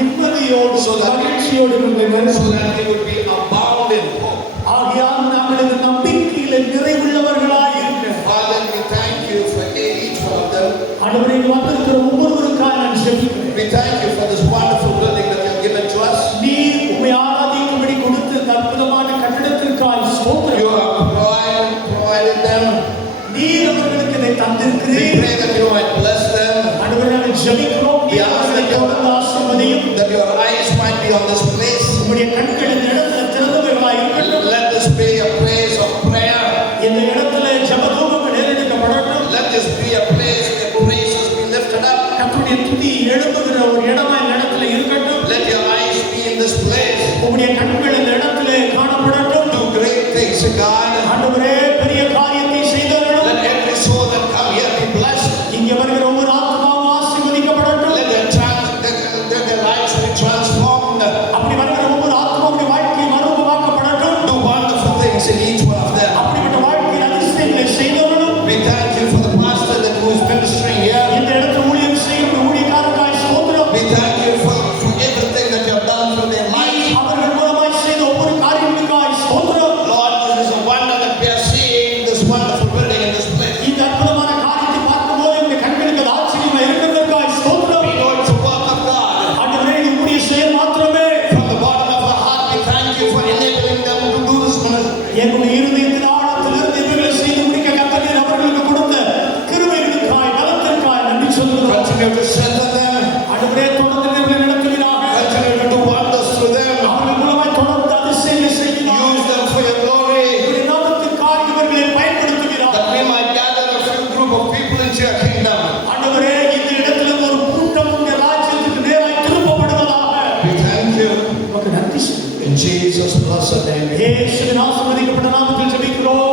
நிம்மதியோடு மகிழ்ச்சியோடு இருந்தனர். So that they would be abound in hope. ஆகையால் நாங்கள் இந்த நம்பிக்கையிலே நிறைவுள்ளவர்களாய் இருக்க Father, we thank you for each one of them. ஆண்டவரே வந்திருக்கிற ஒவ்வொருவருக்காக நான் ஜெபிக்கிறேன். We thank you for this wonderful building that you have given to us. நீர் உம்மை ஆராதிக்கும்படி கொடுத்த இந்த அற்புதமான கட்டடத்திற்காக ஸ்தோத்திரம். You have provided them. நீர் அவர்களுக்கு இதை We தந்திருக்கிறீர். pray that you might bless them. ஆண்டவரே நாங்கள் ஜெபிக்கிறோம். We நீர் ask அவர்களை that தொடர்ந்து ஆசீர்வதியும். your eyes might be on this place. உம்முடைய கண்கள் இந்த இடத்துல திறந்தவைகளாய் இருக்கட்டும். Let this be a place of prayer. இந்த இடத்துல ஜெபதூபங்கள் ஏறெடுக்கப்படட்டும். Let this be a place where praises be lifted up. கர்த்தருடைய துதி எழும்புகிற ஒரு இடமா இந்த இடத்துல இருக்கட்டும். Let your eyes be in this place. உம்முடைய கண்கள் இந்த இடத்துல காணப்படட்டும். Do great things, God. ஆண்டவரே பெரிய காரியத்தை செய்தருளும். Let every soul that come here be blessed. இங்கே வருகிற ஒவ்வொரு ஆத்மாவும் ஆசீர்வதிக்கப்படட்டும். Let their lives be transformed. அப்படி வருகிற ஒவ்வொரு ஆத்மாவுடைய வாழ்க்கை மறுரூபமாக்கப்படட்டும். Do wonderful things in each one of them. அப்படிப்பட்ட வாழ்க்கையில் அதிசயங்களை செய்தருளும். We thank you for the pastor that who is ministering here. இந்த இடத்துல ஊழியம் செய்யும் ஊழியக்காரருக்காய் ஸ்தோத்திரம். We thank you for everything that you have done through their life. அவர்கள் மூலமாய் செய்த ஒவ்வொரு காரியங்களுக்காய் ஸ்தோத்திரம். Lord, it is a wonder that we are seeing this wonderful building in this place. இந்த அற்புதமான காரியத்தை பார்க்கும்போது இந்த கண்களுக்கு அது ஆச்சரியமா இருக்கிறதற்காய் ஸ்தோத்திரம். We know it's a work of God. ஆண்டவரே இது உம்முடைய செயல் மாத்திரமே. From the bottom of our heart, we thank you for enabling them to do this ministry. எங்களுடைய இருதயத்தின் ஆழத்திலிருந்து இவைகளை செய்து முடிக்க கர்த்தர் அவர்களுக்கு கொடுத்த கிருபைகளுக்காய் பலத்திற்காய் நன்றி சொல்கிறோம். Continue to strengthen them. ஆண்டவரே தொடர்ந்து இவர்களை நடத்துவீராக. Continue to do wonders through them. அவர்கள் மூலமாய் தொடர்ந்து அதிசயங்களை செய்வீராக. Use them for your glory. உம்முடைய நாமத்திற்காக இவர்களை பயன்படுத்துவீராக. That we might gather a few group of people into your kingdom. ஆண்டவரே இந்த இடத்துல ஒரு கூட்டம் உம்முடைய ராஜ்யத்துக்கு நேராய் திருப்பப்படுவதாக. We thank you. உமக்கு நன்றி சொல்கிறோம். In Jesus' blessed name. இயேசுவின் ஆசீர்வதிக்கப்பட்ட நாமத்தில் ஜெபிக்கிறோம்.